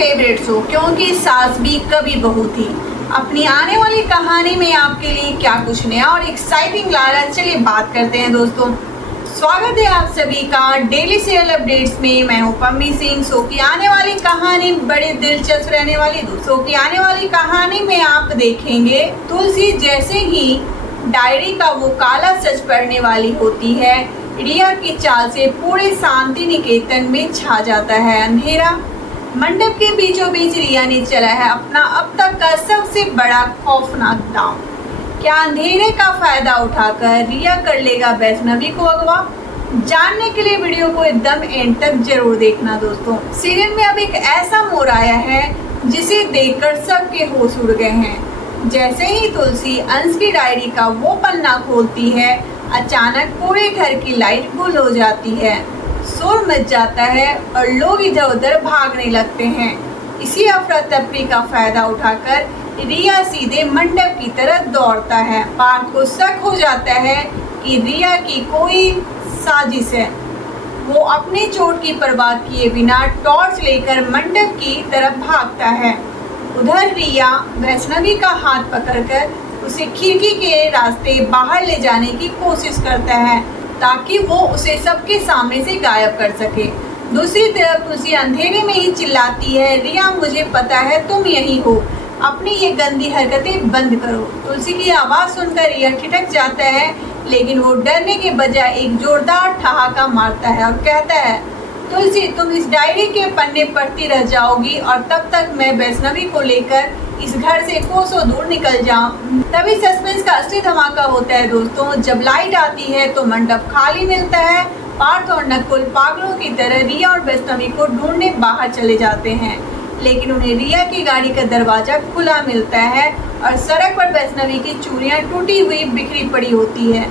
Favourite show, क्योंकि सास भी कभी बहू थी। अपनी आने वाली कहानी में आपके लिए क्या कुछ नया और एक्साइटिंग ला रहा है, चलिए बात करते हैं दोस्तों। स्वागत है आप सभी का डेली सीरियल अपडेट्स में। मैं हूं पम्मी सिंह। शो की आने वाली कहानी बड़ी दिलचस्प रहने वाली। शो की आने वाली कहानी में आप देखेंगे तुलसी जैसे ही डायरी का वो काला सच पढ़ने वाली होती है, रिया की चाल से पूरे शांति निकेतन में छा जाता है अंधेरा। मंडप के बीचों बीच रिया ने चला है अपना अब तक का सबसे बड़ा खौफनाक दांव। क्या अंधेरे का फायदा उठाकर रिया कर लेगा वैष्णवी को अगवा? जानने के लिए वीडियो को एकदम एंड तक जरूर देखना दोस्तों। सीरियल में अब एक ऐसा मोड़ आया है जिसे देखकर सबके होश उड़ गए हैं। जैसे ही तुलसी अंश की डायरी का वो पन्ना खोलती है, अचानक पूरे घर की लाइट गुल हो जाती है, शोर मच जाता है और लोग इधर उधर भागने लगते हैं। इसी अफरा तफरी का फायदा उठाकर रिया सीधे मंडप की तरफ दौड़ता है। पार्थ को शक हो जाता है कि रिया की कोई साजिश है। वो अपनी चोट की परवाह किए बिना टॉर्च लेकर मंडप की तरफ भागता है। उधर रिया वैष्णवी का हाथ पकड़कर उसे खिड़की के रास्ते बाहर ले जाने की कोशिश करता है ताकि वो उसे सबके सामने से गायब कर सके। दूसरी तरफ तुलसी अंधेरे में ही चिल्लाती है, रिया मुझे पता है तुम यही हो, अपनी ये गंदी हरकतें बंद करो। तुलसी की आवाज़ सुनकर रिया ठिठक जाता है, लेकिन वो डरने के बजाय एक जोरदार ठहाका मारता है और कहता है, तुलसी तुम इस डायरी के पन्ने पढ़ती रह जाओगी और तब तक मैं वैष्णवी को लेकर इस घर से कोसों दूर निकल जाऊं। तभी सस्पेंस का असली धमाका होता है दोस्तों। जब लाइट आती है तो मंडप खाली मिलता है। पार्थ और नकुल पागलों की तरह रिया और वैष्णवी को ढूंढने बाहर चले जाते हैं, लेकिन उन्हें रिया की गाड़ी का दरवाजा खुला मिलता है और सड़क पर वैष्णवी की चूड़ियां टूटी हुई बिखरी पड़ी होती है।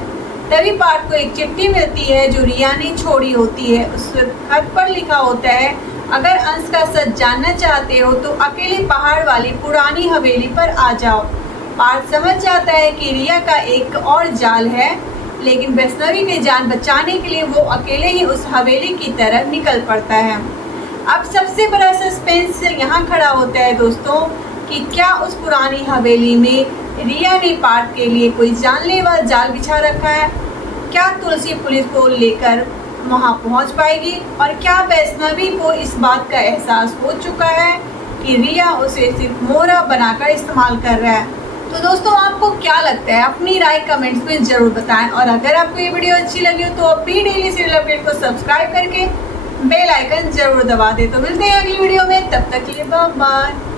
तभी पार्थ को एक चिट्ठी मिलती है जो रिया ने छोड़ी होती है। उस खत पर लिखा होता है, अगर अंश का सच जानना चाहते हो तो अकेले पहाड़ वाली पुरानी हवेली पर आ जाओ। पार्थ समझ जाता है कि रिया का एक और जाल है, लेकिन वैष्णवी की जान बचाने के लिए वो अकेले ही उस हवेली की तरफ निकल पड़ता है। अब सबसे बड़ा सस्पेंस यहाँ खड़ा होता है दोस्तों कि क्या उस पुरानी हवेली में रिया ने पार्थ के लिए कोई जानलेवा जाल बिछा रखा है? क्या तुलसी पुलिस को लेकर वहां पहुंच पाएगी? और क्या वैष्णवी को इस बात का एहसास हो चुका है कि रिया उसे सिर्फ मोहरा बनाकर इस्तेमाल कर रहा है? तो दोस्तों आपको क्या लगता है? अपनी राय कमेंट्स में जरूर बताएं। और अगर आपको ये वीडियो अच्छी लगी हो तो अभी डेली सीरियल अपडेट को सब्सक्राइब करके बेल आइकन जरूर दबा दें। तो मिलते हैं अगली वीडियो में, तब तक के लिए बाय बाय।